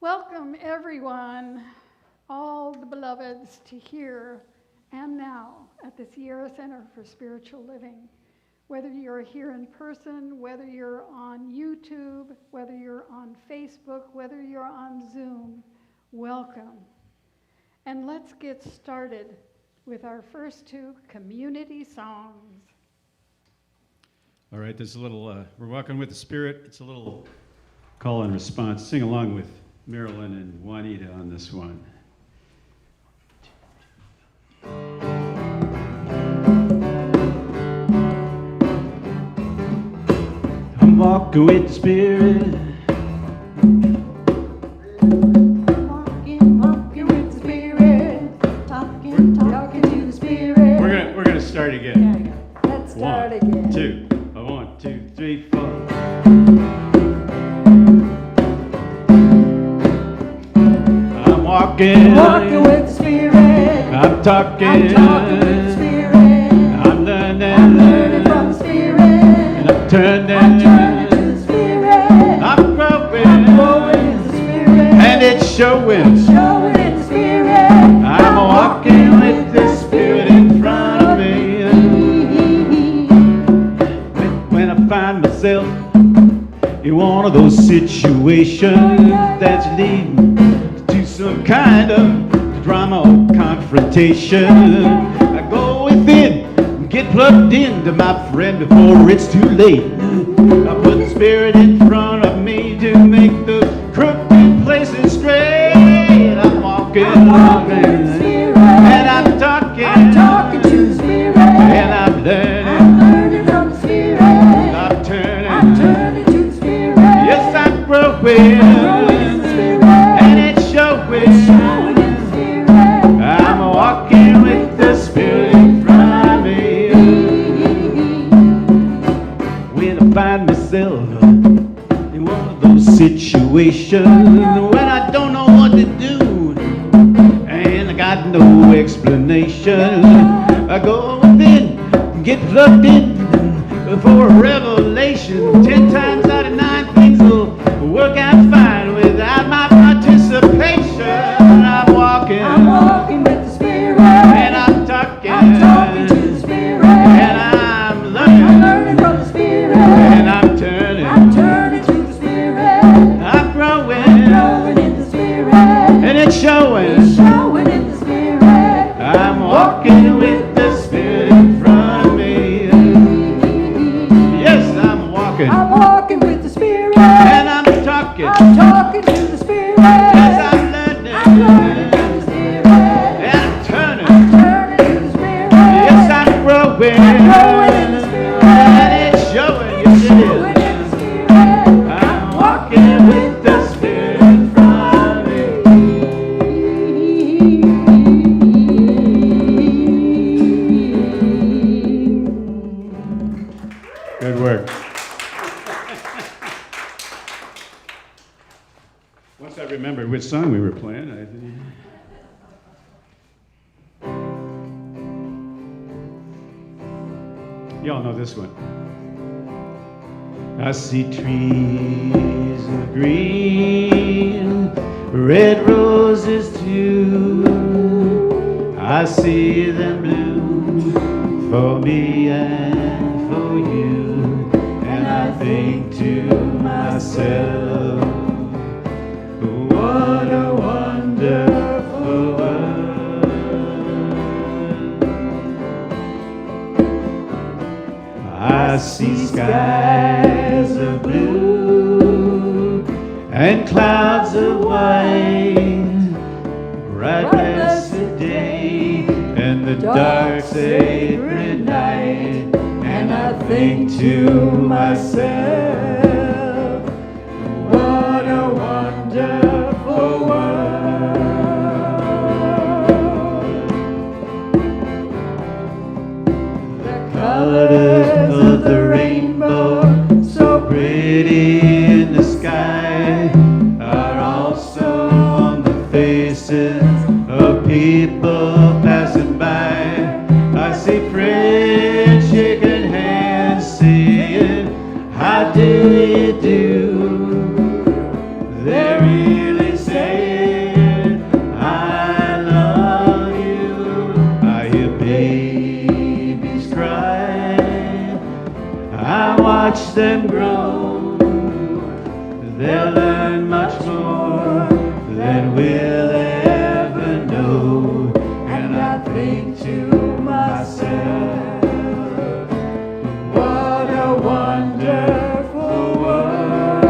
Welcome, everyone, all the beloveds, to here and now at the Sierra Center for Spiritual Living. Whether you're here in person, whether you're on YouTube, whether you're on Facebook, whether you're on Zoom, welcome. And let's get started with our first two community songs. All right, there's a little, we're walking with the Spirit. It's a little call and response. Sing along with Marilyn and Juanita on this one. I'm walking with the Spirit. Walking with the Spirit. Talking to the Spirit. We're gonna start again. Yeah, let's start again. 1, 2. 1, 2, 3, 4. I'm walking with the Spirit. I'm talking with the Spirit. I'm learning from the Spirit. And I'm turning to the Spirit. I'm growing in the Spirit. And it's showing in the Spirit. I'm walking with the Spirit in front of me. When I find myself in one of those situations that's leading to some kind of drama or confrontation, I go within, get plugged into my friend before it's too late. I put the Spirit in front of me to make the crooked places straight. I'm walking with the Spirit. and I'm talking to the Spirit. and I'm learning from the Spirit. I'm turning to the Spirit. yes, I'm growing in the Spirit. and it's showing in the Spirit. I'm walking with the Spirit in front of me. When I find myself in one of those situations when I don't know what to do and I got no explanation, I go within, get plugged in for a revelation. 10 times out of 9 things will work out fine without my participation. I'm walking with the Spirit. and I'm talking to the Spirit. and I'm learning from the Spirit. and I'm turning to the Spirit. I'm growing in the Spirit. and it's showing in the Spirit. I'm walking with the Spirit in front of me. Yes, I'm walking with the Spirit. and I'm talking talking to the Spirit. yes, I'm learning to the Spirit. and I'm turning turning to the Spirit. yes, I'm growing in the Spirit. and it's showing yes it is in the Spirit. I'm walking with the Spirit in front of me. Good work. Once I remembered which song we were playing, y'all know this one. I see trees of green, red roses too. I see them bloom for me and for you. And I think to myself, what a wonderful world. I see skies of blue and clouds of white, bright blessed day and the dark sacred night. And I think to myself, what a wonderful world. The colors of the rainbow, so pretty in the sky, are also on the faces of people passing by. I see friends shaking hands, saying, how do you do? They're really saying, I love you. I hear babies cry. I watch them grow. They'll learn much more than we'll ever know. And I think to myself, what a wonderful world.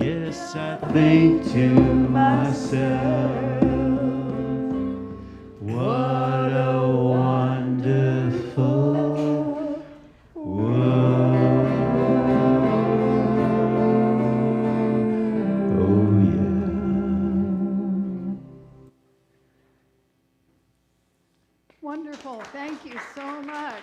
Yes, I think to myself, what a wonderful world. Oh yeah. Wonderful. Thank you so much.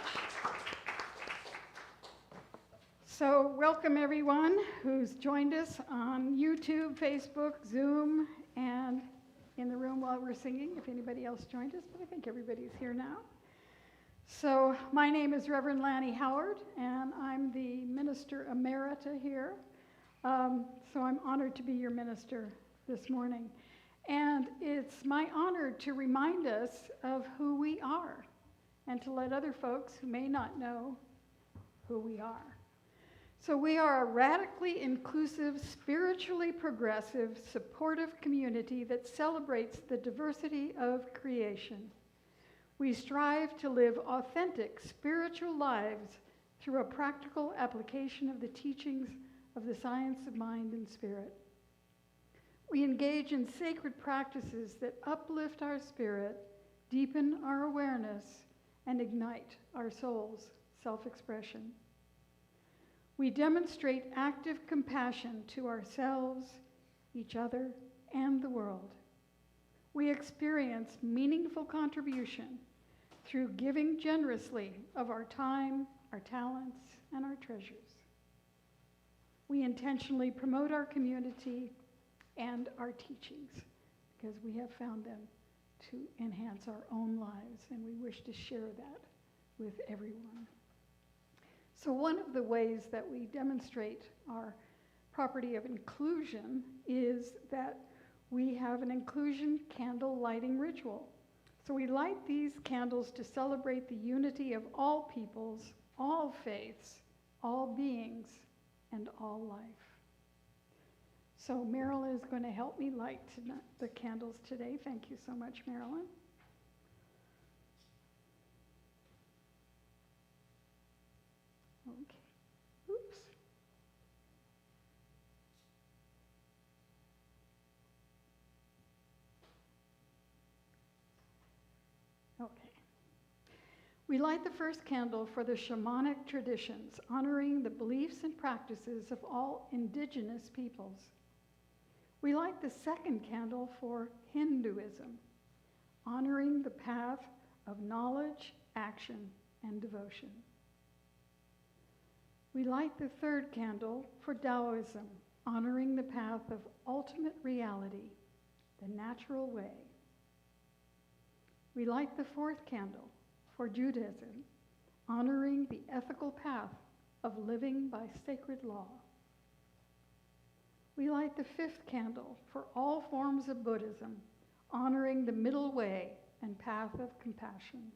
So welcome everyone who's joined us on YouTube, Facebook, Zoom, and in the room while we're singing, if anybody else joined us, but I think everybody's here now. So my name is Reverend Lani Howard, and I'm the Minister Emerita here. So I'm honored to be your minister this morning. And it's my honor to remind us of who we are and to let other folks who may not know who we are. So we are a radically inclusive, spiritually progressive, supportive community that celebrates the diversity of creation. We strive to live authentic spiritual lives through a practical application of the teachings of the science of mind and spirit. We engage in sacred practices that uplift our spirit, deepen our awareness, and ignite our soul's self-expression. We demonstrate active compassion to ourselves, each other, and the world. We experience meaningful contribution through giving generously of our time, our talents, and our treasures. We intentionally promote our community and our teachings because we have found them to enhance our own lives, and we wish to share that with everyone. So one of the ways that we demonstrate our property of inclusion is that we have an inclusion candle lighting ritual. So we light these candles to celebrate the unity of all peoples, all faiths, all beings, and all life. So Marilyn is going to help me light the candles today. Thank you so much, Marilyn. Okay. Oops. Okay. We light the first candle for the shamanic traditions, honoring the beliefs and practices of all indigenous peoples. We light the second candle for Hinduism, honoring the path of knowledge, action, and devotion. We light the third candle for Taoism, honoring the path of ultimate reality, the natural way. We light the fourth candle for Judaism, honoring the ethical path of living by sacred law. We light the fifth candle for all forms of Buddhism, honoring the middle way and path of compassion.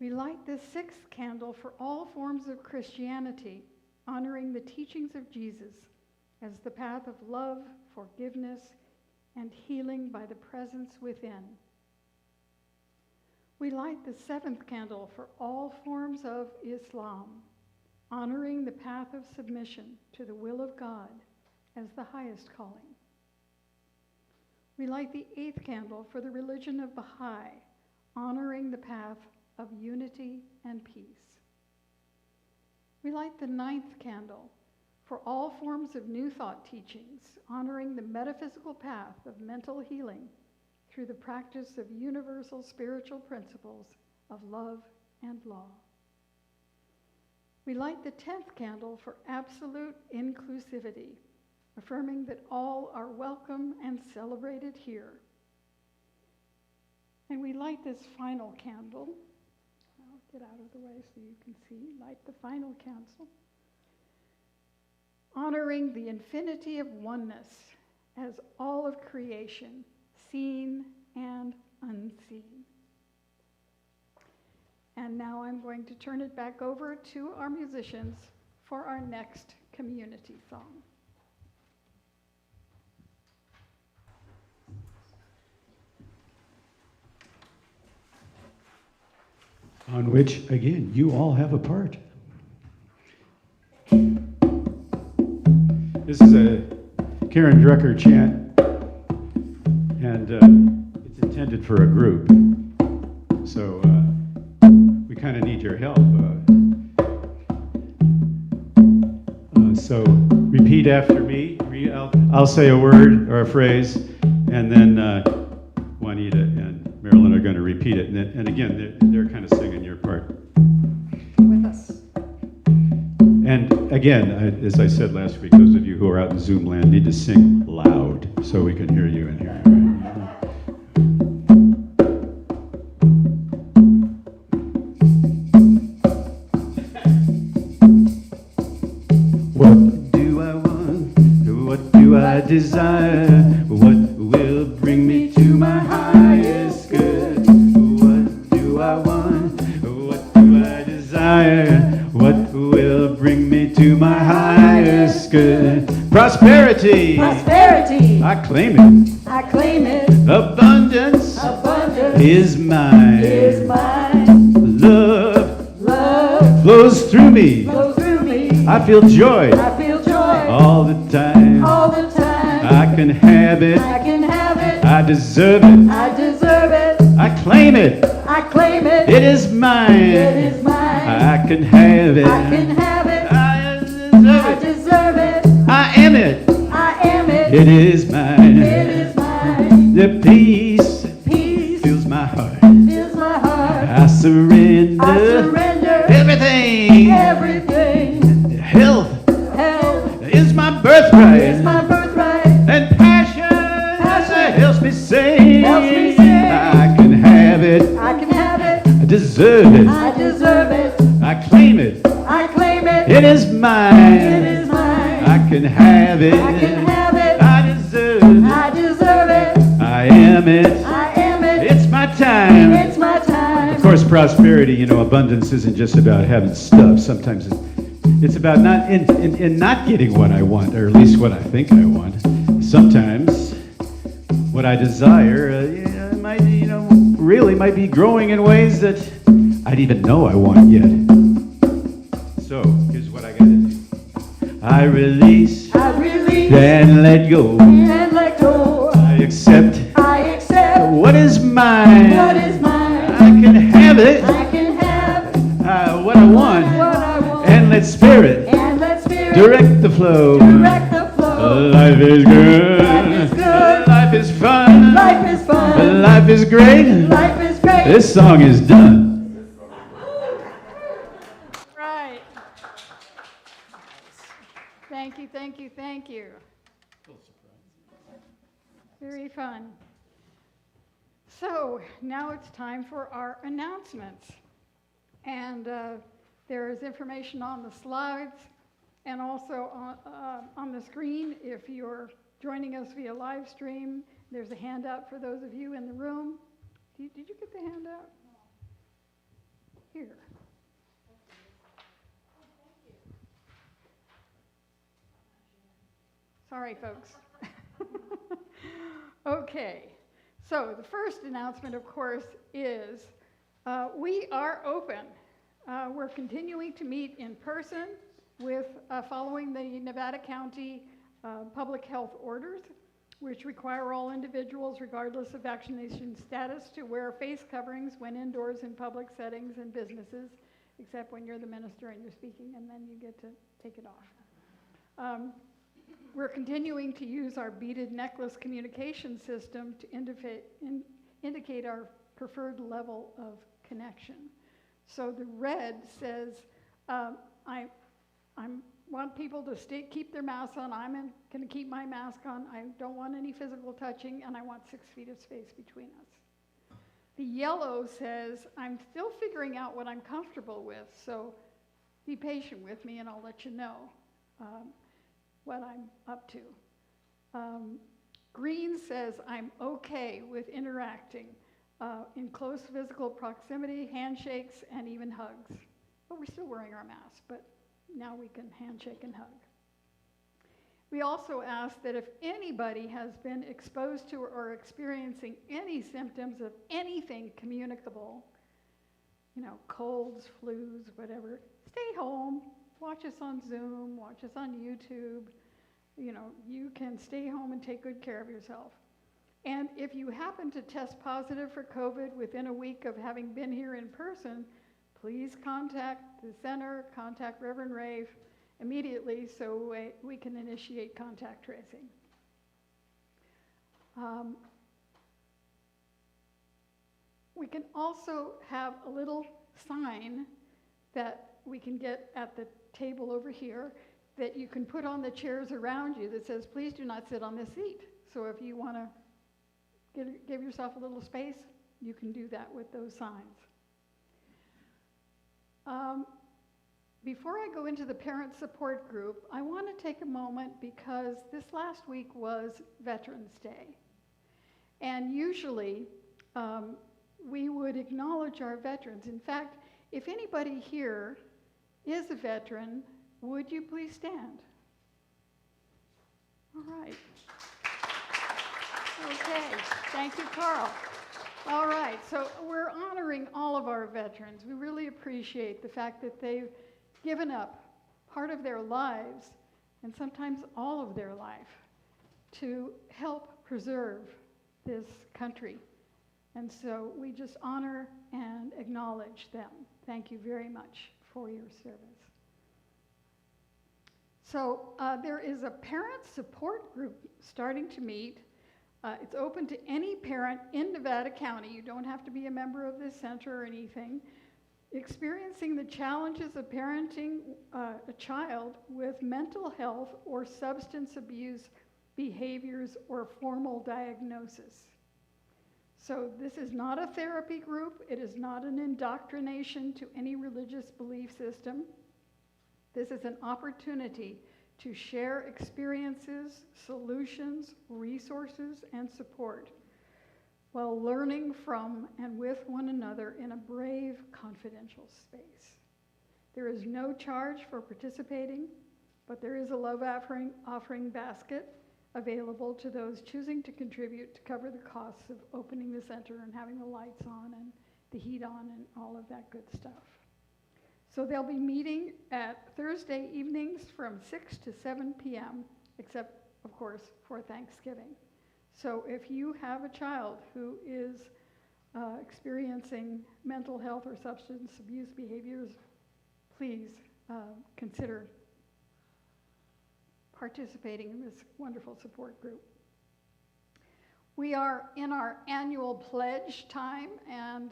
We light the sixth candle for all forms of Christianity, honoring the teachings of Jesus as the path of love, forgiveness, and healing by the presence within. We light the seventh candle for all forms of Islam, honoring the path of submission to the will of God as the highest calling. We light the eighth candle for the religion of Baha'i, honoring the path of unity and peace. We light the ninth candle for all forms of New Thought teachings, honoring the metaphysical path of mental healing through the practice of universal spiritual principles of love and law. We light the 10th candle for absolute inclusivity, affirming that all are welcome and celebrated here. And we light this final candle. I'll get out of the way so you can see. Light the final candle, honoring the infinity of oneness as all of creation, seen and unseen. And now I'm going to turn it back over to our musicians for our next community song. On which, again, you all have a part. This is a Karen Drucker chant, and it's intended for a group. So we kind of need your help. So repeat after me. I'll say a word or a phrase, and then Juanita and Marilyn are going to repeat it. And again, they're kind of singing your part. With us. And again, as I said last week, those of you who are out in Zoom land need to sing loud so we can hear you in here. What do I want? What do I desire? What will bring me to my highest good? What do I want? What do I desire? What will bring me to my highest good? Prosperity! Prosperity! I claim it. I claim it. Abundance Abundance is mine. is mine. Love flows through me. flows through me. I feel joy I feel joy all the time. all the time. I can have it. I can have it. I deserve it. I deserve it. I claim it. I claim it. It is mine. It is mine. I can have it. I can have it. I deserve I it. deserve it. I am it. I am it. It is mine. It is mine. The peace Peace fills my heart. fills my heart. I surrender, I surrender everything. everything. Health Health is my birthright. is my birthright. And passion helps me sing. Helps me sing. I can have it. I can have it. I deserve it. I deserve it. I claim it. I claim it. It is mine. It is mine. I can have it. I can have it. I deserve it. I deserve it. I am it. I am it. It's my time. It's my time. Of course, prosperity, abundance isn't just about having stuff. Sometimes it's about not in not getting what I want, or at least what I think I want. Sometimes what I desire might, really might be growing in ways that I didn't even know I want yet. So here's what I gotta do. I release I release and let go. and let go. I accept I accept what is mine. what is mine. I can have it, I can have what I want, what I want. and let spirit And let spirit direct the flow. direct the flow. Life is good. Life is good. Life is fun. Life is fun. Life is great. Life is great. This song is done. Right. Thank you, thank you, thank you. Very fun. So now it's time for our announcements. And there is information on the slides and also on the screen. If you're joining us via live stream, there's a handout for those of you in the room. Did you get the handout? Here. Sorry, folks. Okay, so the first announcement, of course, is we are open. We're continuing to meet in person with following the Nevada County public health orders, which require all individuals, regardless of vaccination status, to wear face coverings when indoors in public settings and businesses, except when you're the minister and you're speaking, and then you get to take it off. We're continuing to use our beaded necklace communication system to indicate our preferred level of connection. So the red says, I want people to keep their masks on. I'm going to keep my mask on. I don't want any physical touching, and I want 6 feet of space between us. The yellow says, I'm still figuring out what I'm comfortable with, so be patient with me, and I'll let you know what I'm up to. Green says, I'm okay with interacting in close physical proximity, handshakes, and even hugs. But we're still wearing our masks, but now we can handshake and hug. We also ask that if anybody has been exposed to or experiencing any symptoms of anything communicable, colds, flus, whatever, stay home, watch us on Zoom, watch us on YouTube. You can stay home and take good care of yourself. And if you happen to test positive for COVID within a week of having been here in person, please contact the center, contact Reverend Rafe immediately so we can initiate contact tracing. We can also have a little sign that we can get at the table over here that you can put on the chairs around you that says, please do not sit on this seat. So if you want to give yourself a little space, you can do that with those signs. Before I go into the parent support group, I want to take a moment because this last week was Veterans Day. And usually we would acknowledge our veterans. In fact, if anybody here is a veteran, would you please stand? All right. Okay, thank you, Carl. All right, so we're honoring all of our veterans. We really appreciate the fact that they've given up part of their lives, and sometimes all of their life, to help preserve this country. And so we just honor and acknowledge them. Thank you very much for your service. So there is a parent support group starting to meet. It's open to any parent in Nevada County. You don't have to be a member of this center or anything. Experiencing the challenges of parenting a child with mental health or substance abuse behaviors or formal diagnosis. So this is not a therapy group. It is not an indoctrination to any religious belief system. This is an opportunity to share experiences, solutions, resources, and support while learning from and with one another in a brave, confidential space. There is no charge for participating, but there is a love offering basket available to those choosing to contribute to cover the costs of opening the center and having the lights on and the heat on and all of that good stuff. So they'll be meeting at Thursday evenings from 6 to 7 p.m., except, of course, for Thanksgiving. So if you have a child who is experiencing mental health or substance abuse behaviors, please consider participating in this wonderful support group. We are in our annual pledge time, and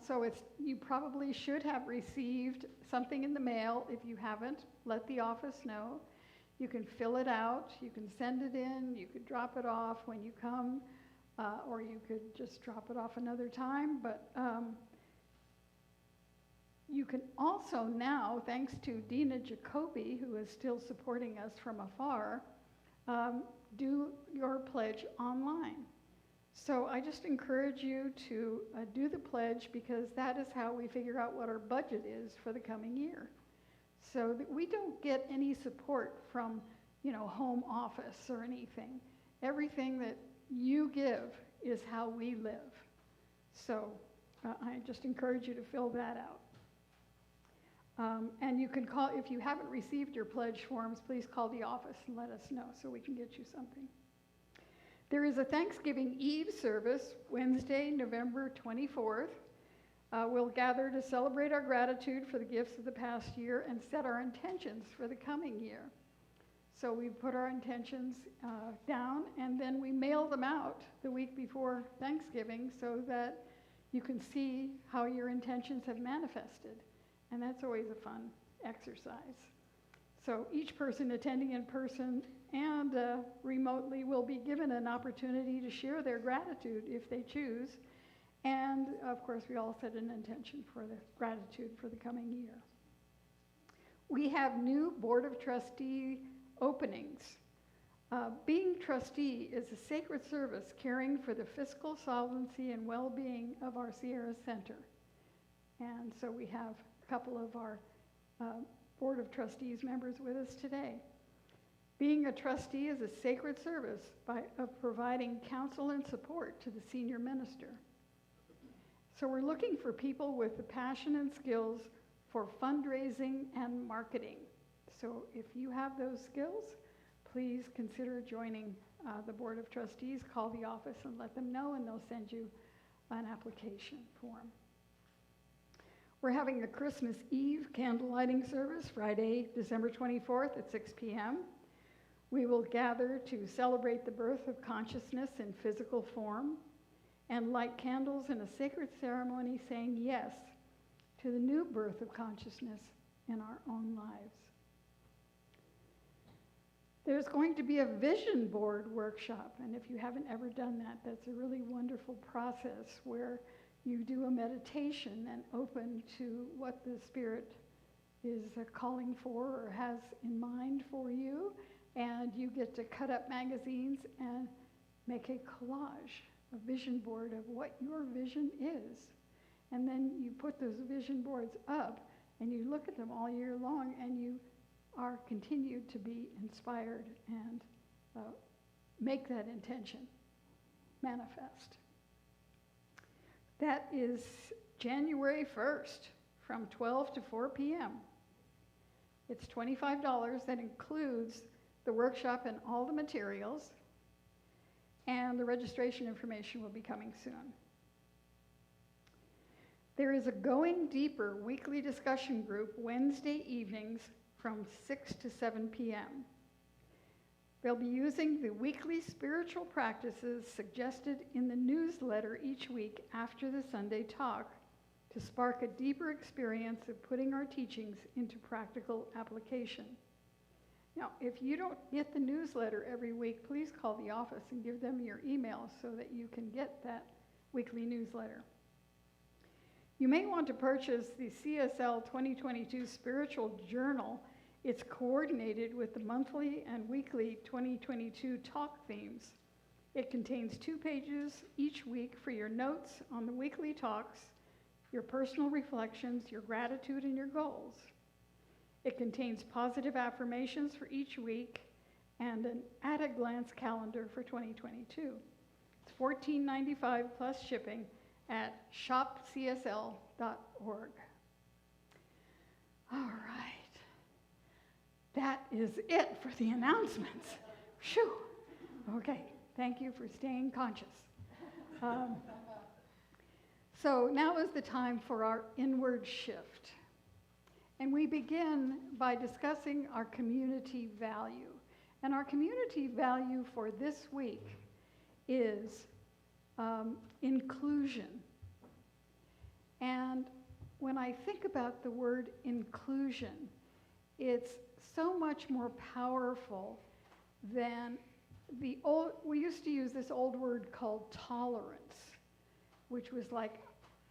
so you probably should have received something in the mail. If you haven't, let the office know. You can fill it out, you can send it in, you could drop it off when you come, or you could just drop it off another time. But you can also now, thanks to Dina Jacoby, who is still supporting us from afar, do your pledge online. So I just encourage you to do the pledge, because that is how we figure out what our budget is for the coming year. So that we don't get any support from, home office or anything. Everything that you give is how we live. So I just encourage you to fill that out. And you can call, if you haven't received your pledge forms, please call the office and let us know so we can get you something. There is a Thanksgiving Eve service Wednesday, November 24th. We'll gather to celebrate our gratitude for the gifts of the past year and set our intentions for the coming year. So we put our intentions down, and then we mail them out the week before Thanksgiving so that you can see how your intentions have manifested. And that's always a fun exercise. So each person attending in person and remotely will be given an opportunity to share their gratitude if they choose. And of course, we all set an intention for the gratitude for the coming year. We have new Board of Trustee openings. Being trustee is a sacred service caring for the fiscal solvency and well-being of our Sierra Center. And so we have a couple of our Board of Trustees members with us today. Being a trustee is a sacred service of providing counsel and support to the senior minister. So we're looking for people with the passion and skills for fundraising and marketing. So if you have those skills, please consider joining the Board of Trustees. Call the office and let them know, and they'll send you an application form. We're having a Christmas Eve candle lighting service Friday, December 24th at 6 p.m. We will gather to celebrate the birth of consciousness in physical form and light candles in a sacred ceremony saying yes to the new birth of consciousness in our own lives. There's going to be a vision board workshop, and if you haven't ever done that, that's a really wonderful process where you do a meditation and open to what the Spirit is calling for or has in mind for you, and you get to cut up magazines and make a collage, a vision board of what your vision is. And then you put those vision boards up and you look at them all year long, and you are continued to be inspired and make that intention manifest. That is January 1st from 12 to 4 p.m. It's $25. That includes the workshop and all the materials, and the registration information will be coming soon. There is a Going Deeper weekly discussion group Wednesday evenings from 6 to 7 p.m. They'll be using the weekly spiritual practices suggested in the newsletter each week after the Sunday talk to spark a deeper experience of putting our teachings into practical application. Now, if you don't get the newsletter every week, please call the office and give them your email so that you can get that weekly newsletter. You may want to purchase the CSL 2022 Spiritual Journal. It's coordinated with the monthly and weekly 2022 talk themes. It contains 2 pages each week for your notes on the weekly talks, your personal reflections, your gratitude, and your goals. It contains positive affirmations for each week and an at-a-glance calendar for 2022. It's $14.95 plus shipping at shopcsl.org. All right. That is it for the announcements. Phew. Okay, thank you for staying conscious. So now is the time for our inward shift. And we begin by discussing our community value. And our community value for this week is inclusion. And when I think about the word inclusion, it's so much more powerful than the old, we used to use this old word called tolerance, which was like,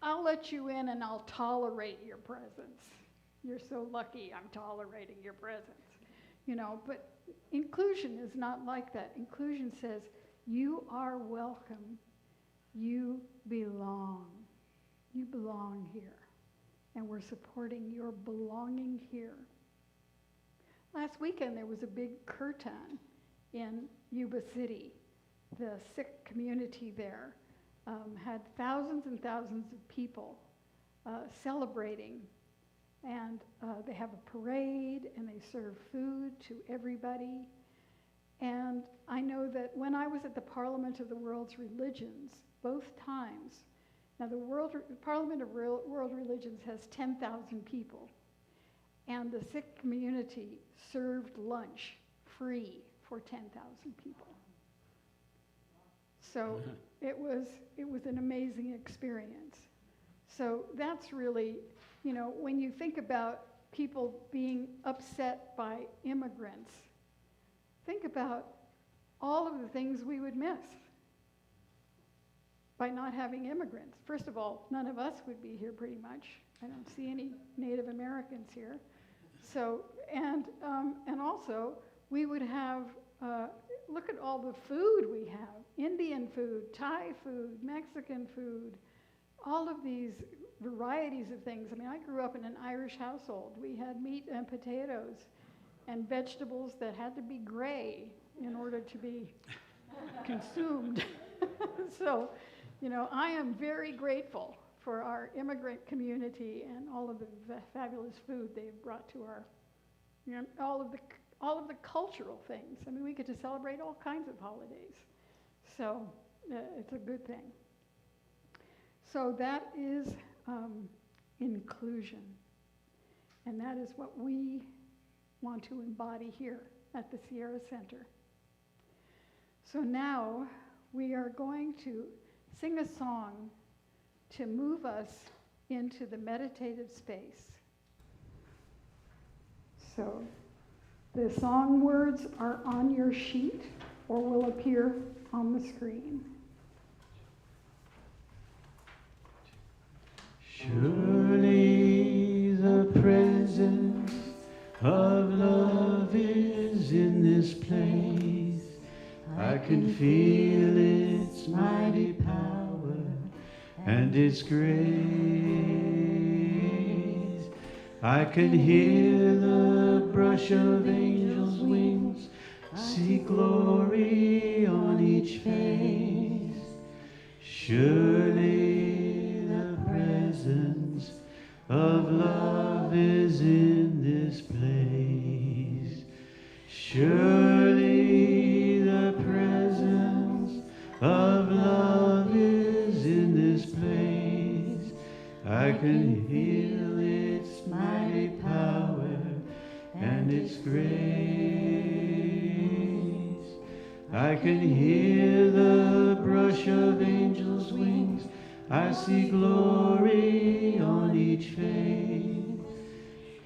I'll let you in and I'll tolerate your presence. You're so lucky I'm tolerating your presence. You know, but inclusion is not like that. Inclusion says, you are welcome. You belong. You belong here. And we're supporting your belonging here. Last weekend, there was a big kirtan in Yuba City. The Sikh community there had thousands and thousands of people celebrating. And they have a parade, and they serve food to everybody. And I know that when I was at the Parliament of the World's Religions, both times, now the Parliament of World Religions has 10,000 people, and the Sikh community served lunch free for 10,000 people. So it was an amazing experience. So that's really, you know, when you think about people being upset by immigrants, think about all of the things we would miss by not having immigrants. First of all, none of us would be here pretty much. I don't see any Native Americans here. So, and also, we would have, look at all the food we have. Indian food, Thai food, Mexican food, all of these varieties of things. I mean, I grew up in an Irish household. We had meat and potatoes and vegetables that had to be gray in order to be consumed. So, you know, I am very grateful for our immigrant community and all of the fabulous food they've brought to our, you know, all of the cultural things. I mean, we get to celebrate all kinds of holidays. So it's a good thing. So that is inclusion. And that is what we want to embody here at the Sierra Center. So now we are going to sing a song to move us into the meditative space. So the song words are on your sheet or will appear on the screen. Surely the presence of love is in this place. I can feel its mighty power and its grace. I can hear the brush of angels' wings, see glory on each face. Surely of love is in this place. Surely the presence of love is in this place. I can feel its mighty power and its grace. I can hear the brush of angels' wings. I see glory on each face.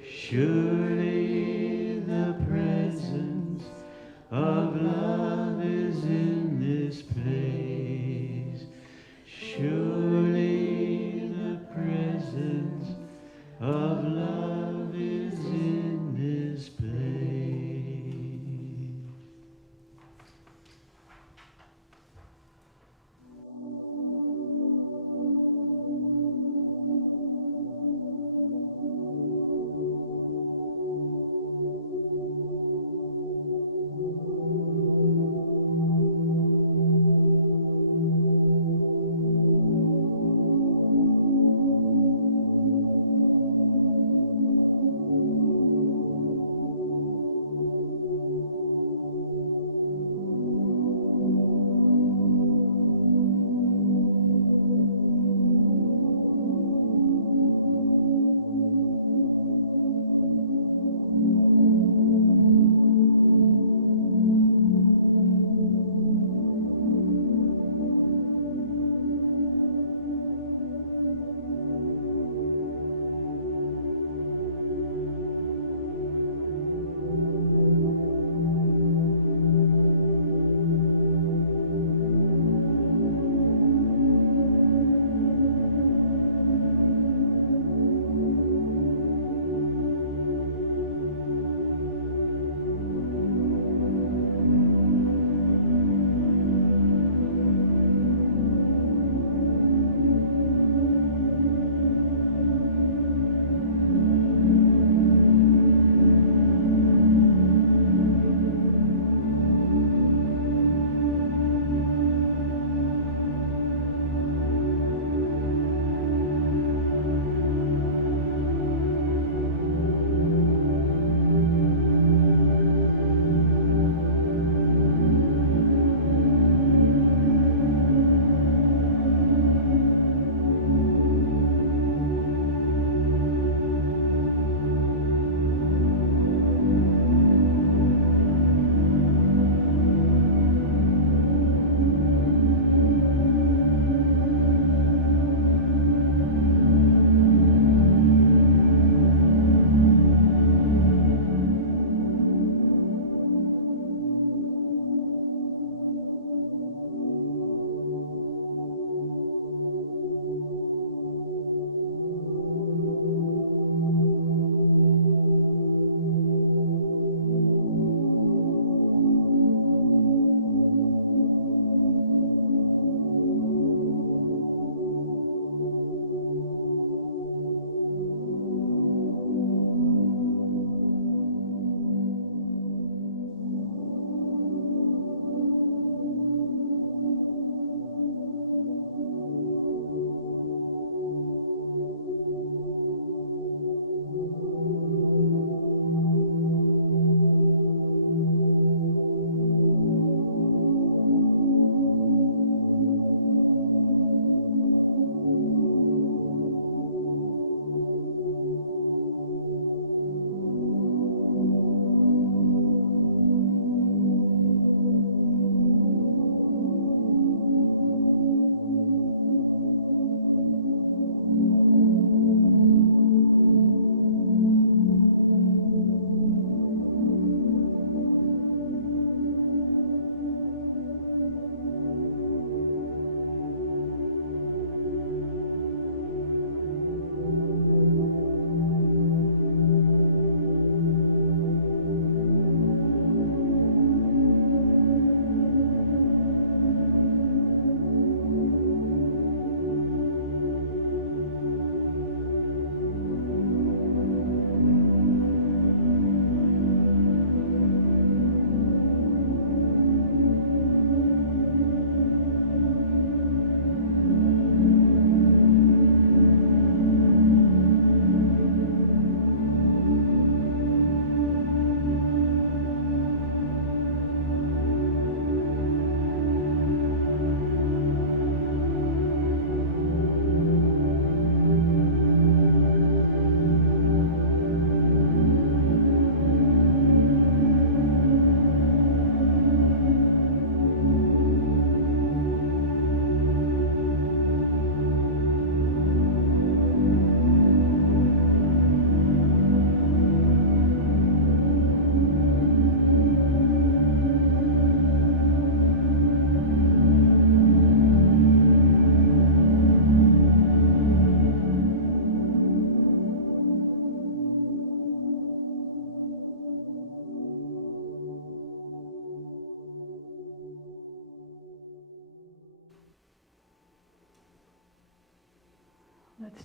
Surely the presence of love is in this place. Surely the presence of love is in this place.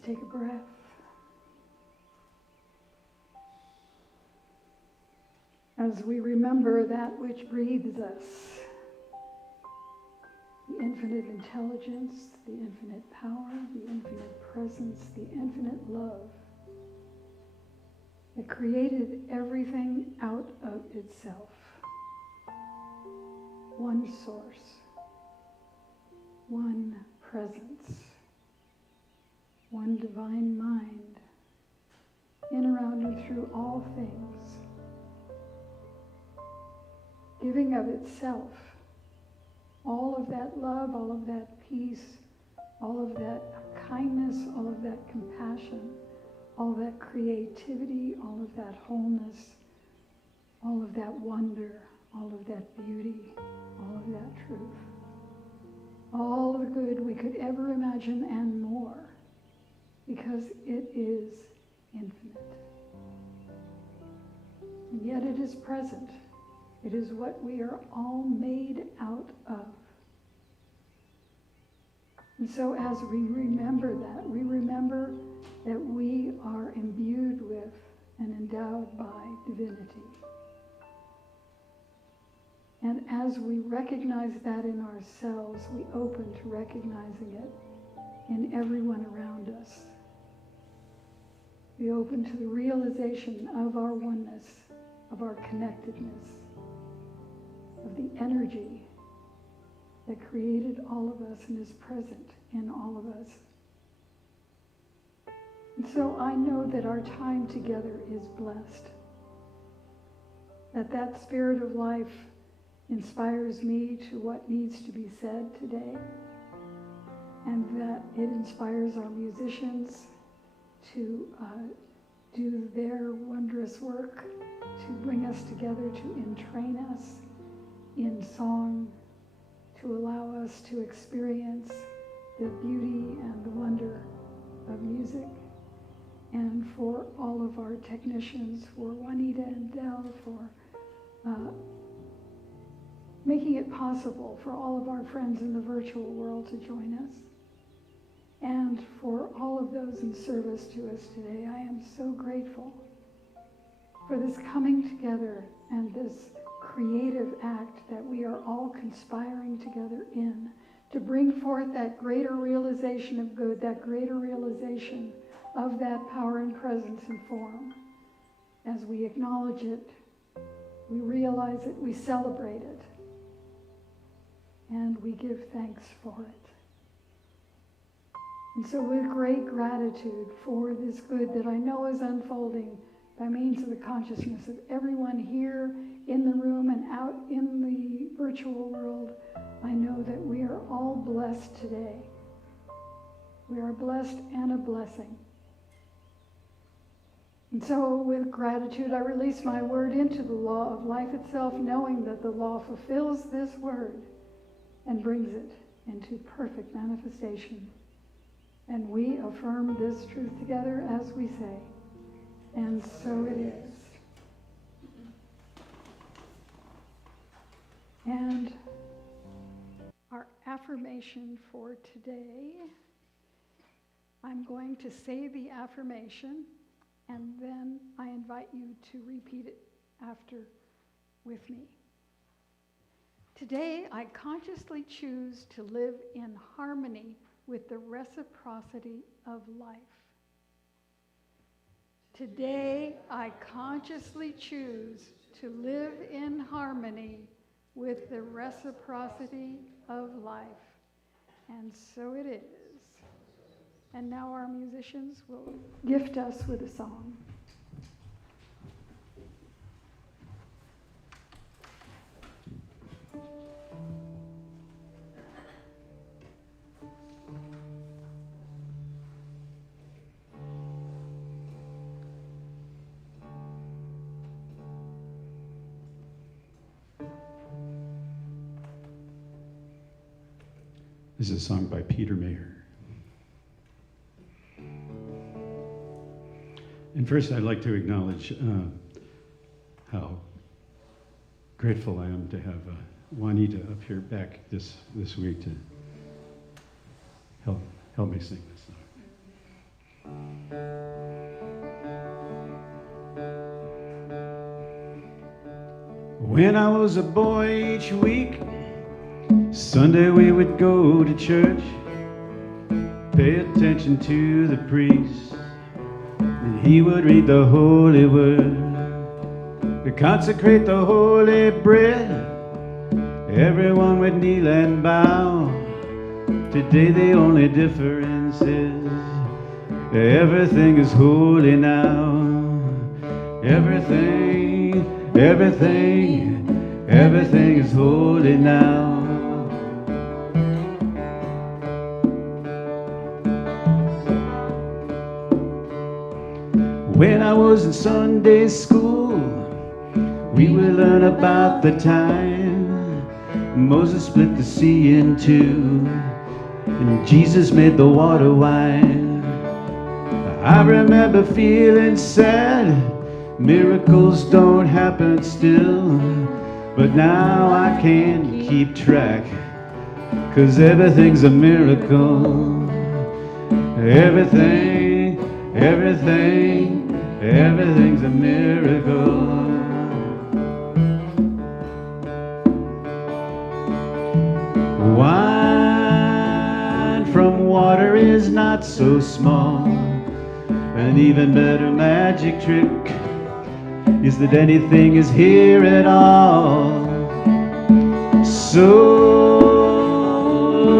take a breath. As we remember that which breathes us, the infinite intelligence, the infinite power, the infinite presence, the infinite love that created everything out of itself. One source, one presence, one divine mind, in, around, and through all things, giving of itself all of that love, all of that peace, all of that kindness, all of that compassion, all of that creativity, all of that wholeness, all of that wonder, all of that beauty, all of that truth, all the good we could ever imagine and more, because it is infinite. And yet it is present. It is what we are all made out of. And so as we remember that, we remember that we are imbued with and endowed by divinity. And as we recognize that in ourselves, we open to recognizing it in everyone around us. We open to the realization of our oneness, of our connectedness, of the energy that created all of us and is present in all of us. And so I know that our time together is blessed, that spirit of life inspires me to what needs to be said today, and that it inspires our musicians to do their wondrous work, to bring us together, to entrain us in song, to allow us to experience the beauty and the wonder of music, and for all of our technicians, for Juanita and Del, for making it possible for all of our friends in the virtual world to join us, and for all of those in service to us today. I am so grateful for this coming together and this creative act that we are all conspiring together in to bring forth that greater realization of good, that greater realization of that power and presence and form. As we acknowledge it, we realize it, we celebrate it, and we give thanks for it. And so with great gratitude for this good that I know is unfolding by means of the consciousness of everyone here in the room and out in the virtual world, I know that we are all blessed today. We are blessed and a blessing. And so with gratitude, I release my word into the law of life itself, knowing that the law fulfills this word and brings it into perfect manifestation. And we affirm this truth together as we say, and so it is. And our affirmation for today, I'm going to say the affirmation, and then I invite you to repeat it after with me. Today, I consciously choose to live in harmony with the reciprocity of life. Today, I consciously choose to live in harmony with the reciprocity of life. And so it is. And now our musicians will gift us with a song. This is a song by Peter Mayer. And first, I'd like to acknowledge how grateful I am to have Juanita up here back this week to help me sing this song. When I was a boy, each week, Sunday we would go to church, pay attention to the priest, and he would read the holy word, to consecrate the holy bread. Everyone would kneel and bow. Today the only difference is everything is holy now. Everything is holy now. When I was in Sunday school, we would learn about the time Moses split the sea in two, and Jesus made the water wine. I remember feeling sad, miracles don't happen still, but now I can't keep track, 'cause everything's a miracle. Everything's a miracle. Wine from water is not so small. An even better magic trick is that anything is here at all. So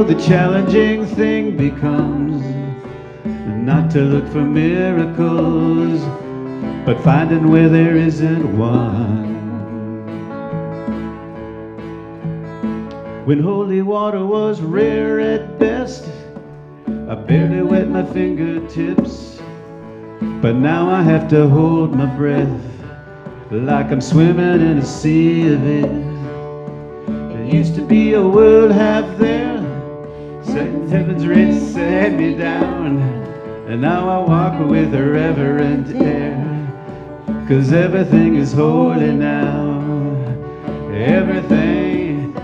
the challenging thing becomes not to look for miracles, but finding where there isn't one. When holy water was rare at best, I barely wet my fingertips, but now I have to hold my breath like I'm swimming in a sea of it. There used to be a world half there, heaven's red set me down, and now I walk with a reverent air, 'cause everything is holy now. Everything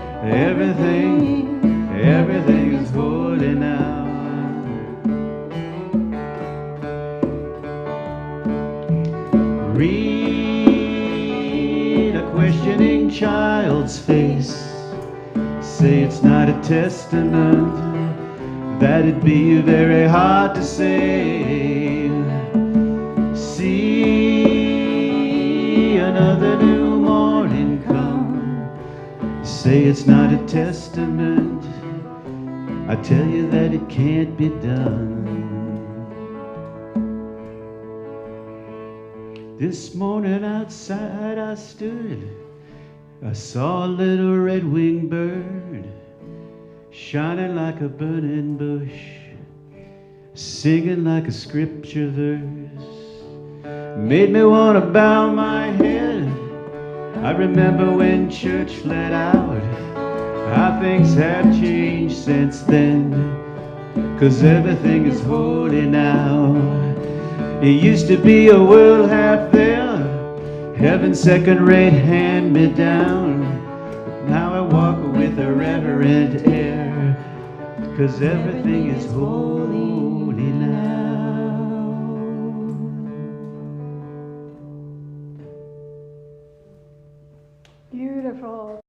is holy now. Read a questioning child's face, say it's not a testament, that'd be very hard to say. See another new morning come, say it's not a testament, I tell you that it can't be done. This morning outside I stood, I saw a little red-winged bird shining like a burning bush, singing like a scripture verse, made me want to bow my head. I remember when church let out, how things have changed since then, 'cause everything is holy now. It used to be a world half there, heaven's second-rate hand-me-down. Now I walk with a reverent air, 'cause everything is holy now. Beautiful.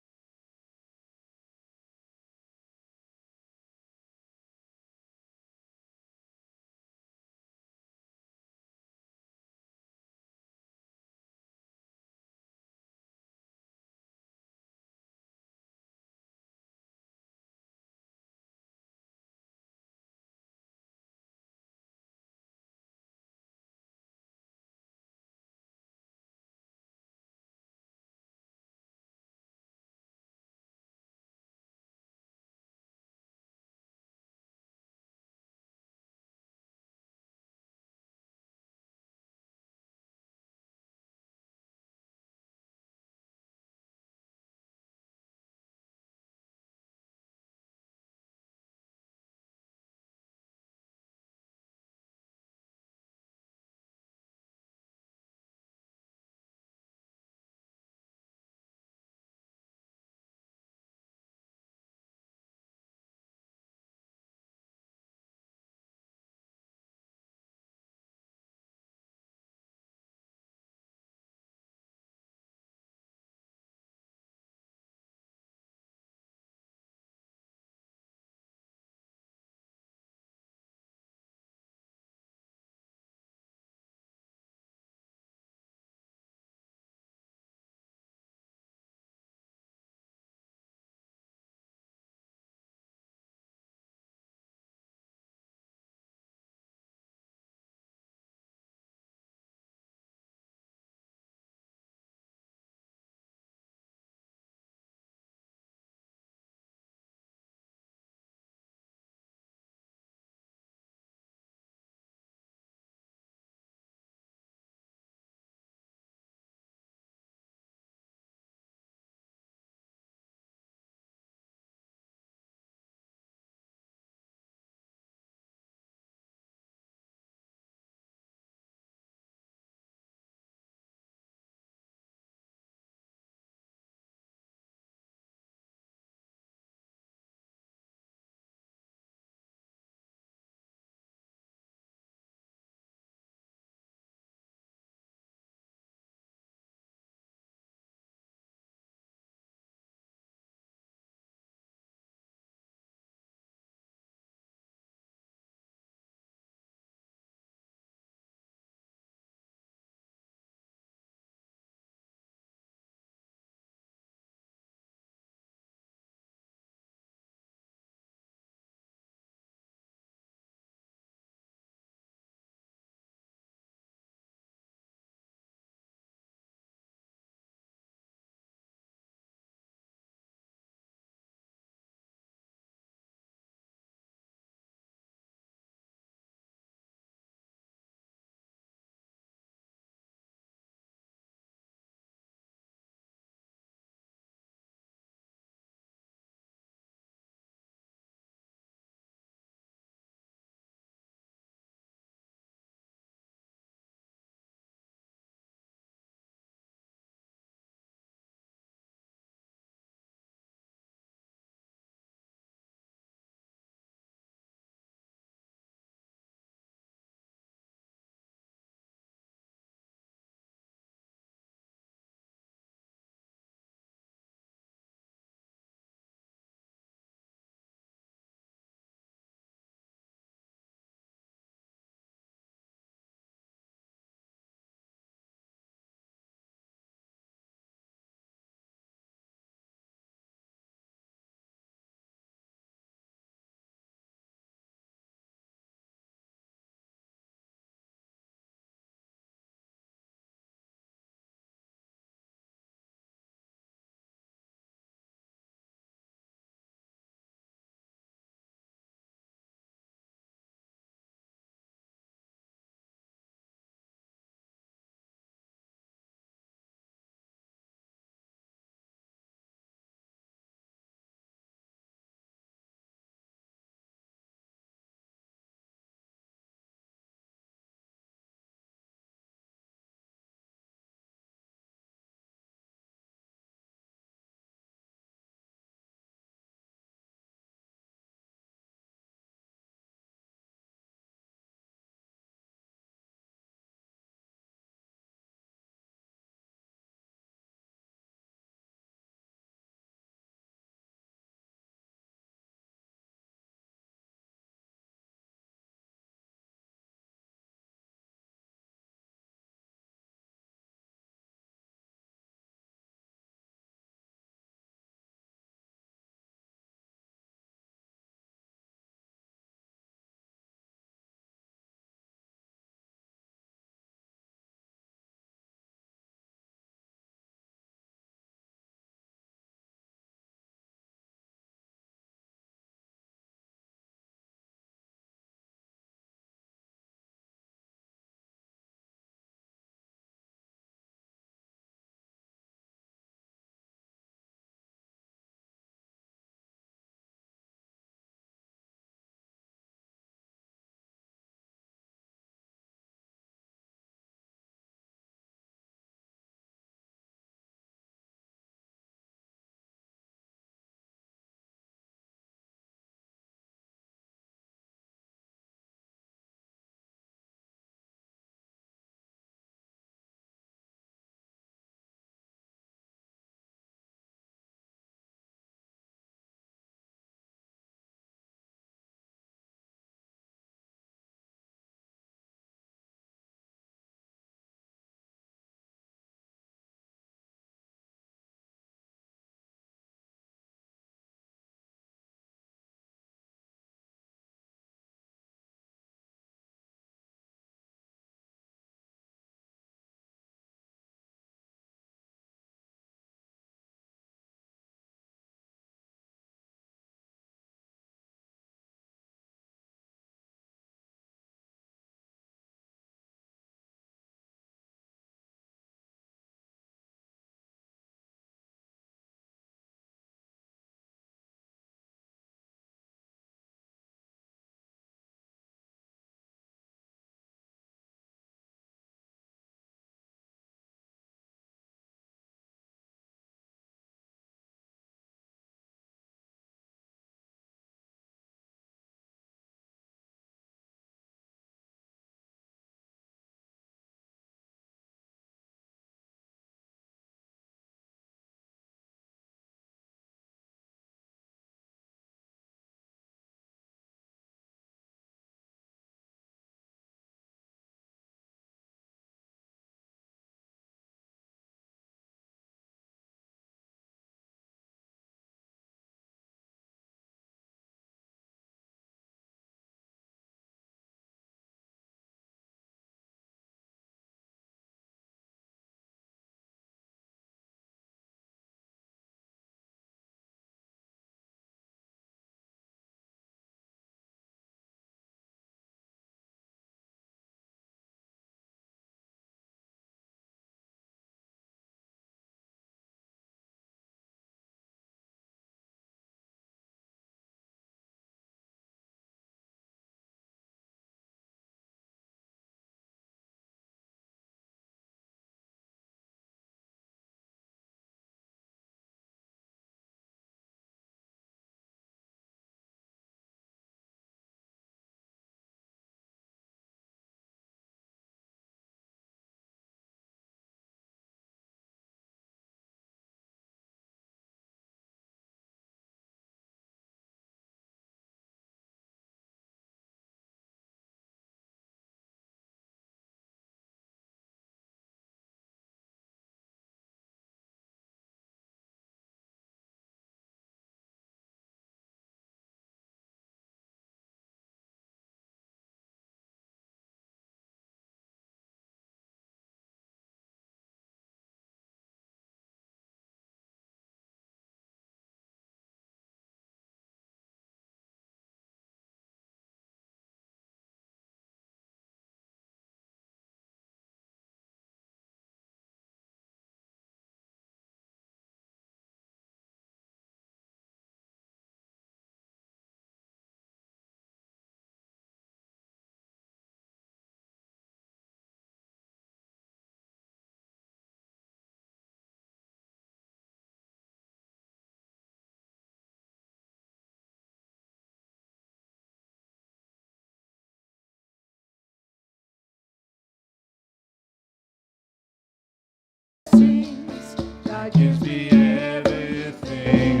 God gives me everything.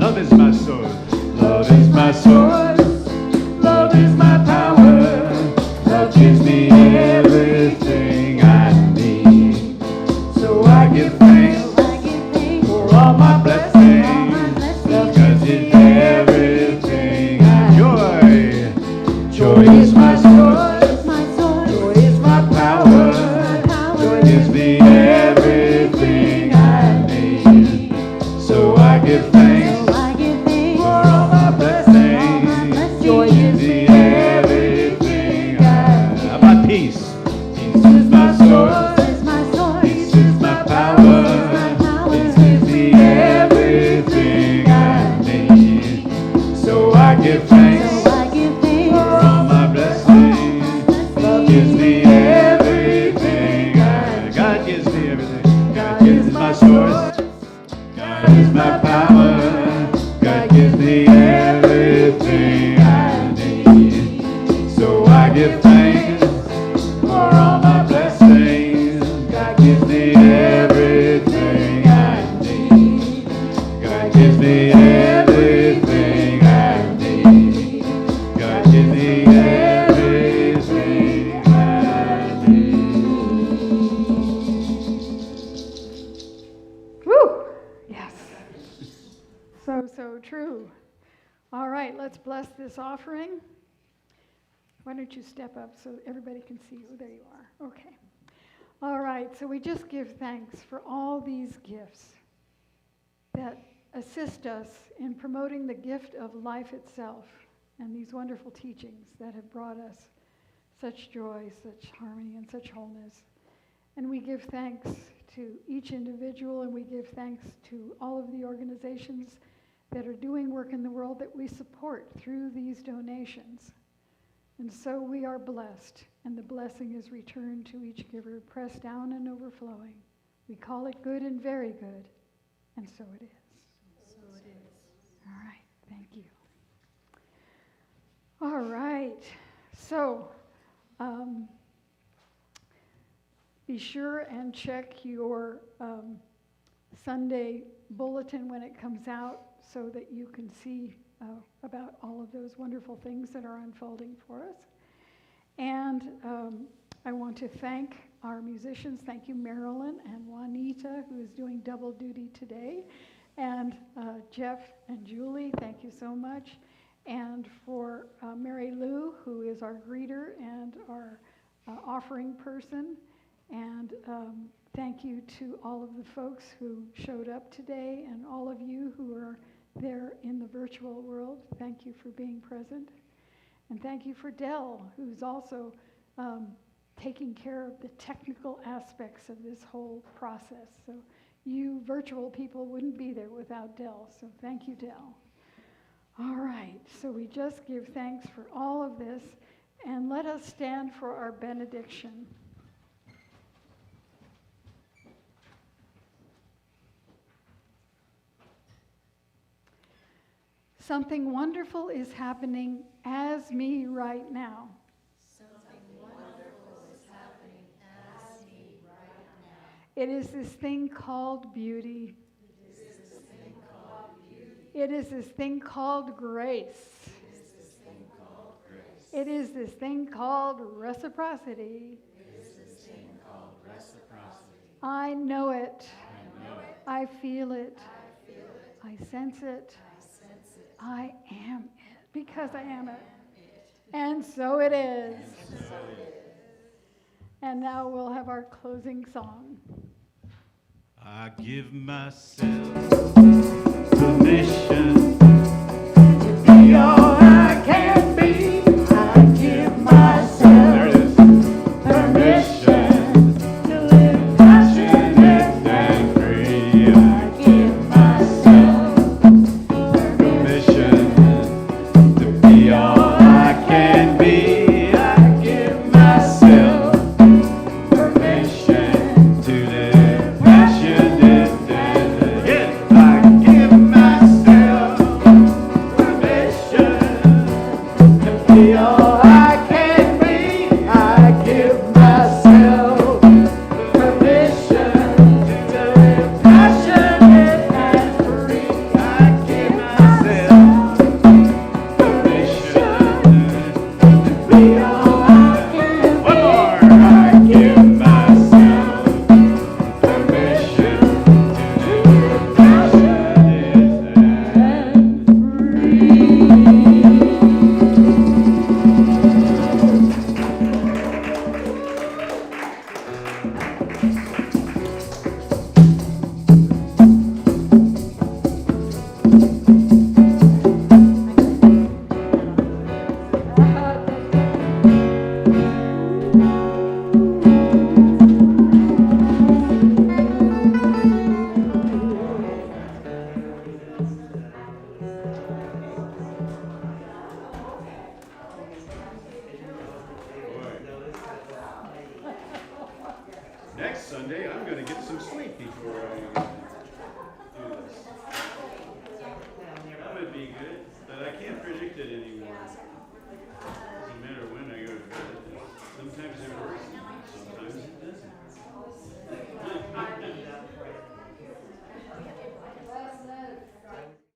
Love is my source. Love is my source. Love is my power. Love gives me everything I need. So I give thanks for all my blessings. Because it's everything I joy. Joy is my source. Joy is my power. Joy gives me everything I need. So I give thanks for all my blessings. Joy gives me everything I need. How about peace? Peace is my source. Peace is my power. Peace gives me everything I need. So I give thanks for all my blessings. Love gives me everything I need. God gives me everything. God gives my source. God is my power. God gives me everything I need. So I give thanks for all my blessings. God gives me everything I need. God gives me everything I need. God gives me everything I need. Woo! Yes. So true. All right, let's bless this offering. Why don't you step up so everybody can see you? There you are. Okay. All right, so we just give thanks for all these gifts that assist us in promoting the gift of life itself and these wonderful teachings that have brought us such joy, such harmony, and such wholeness. And we give thanks to each individual, and we give thanks to all of the organizations that are doing work in the world that we support through these donations. And so we are blessed, and the blessing is returned to each giver, pressed down and overflowing. We call it good and very good, and so it is. So it is. All right, thank you. All right, so be sure and check your Sunday bulletin when it comes out so that you can see about all of those wonderful things that are unfolding for us. And I want to thank our musicians. Thank you, Marilyn and Juanita, who is doing double duty today. And Jeff and Julie, thank you so much. And for Mary Lou, who is our greeter and our offering person. And thank you to all of the folks who showed up today and all of you who are there in the virtual world. Thank you for being present. And thank you for Dell, who's also taking care of the technical aspects of this whole process. So you virtual people wouldn't be there without Dell. So thank you, Dell. All right, so we just give thanks for all of this, and let us stand for our benediction. Something wonderful is happening as me right now. Something wonderful is happening as me right now. It is this thing called beauty. It is this thing called beauty. It is this thing called grace. It is this thing called grace. It is this thing called reciprocity. It is this thing called reciprocity. I know it. I know it. I feel it. I feel it. I sense it. I sense it. I am it because I am it. And so it is. And so it is. And now we'll have our closing song. I give myself permission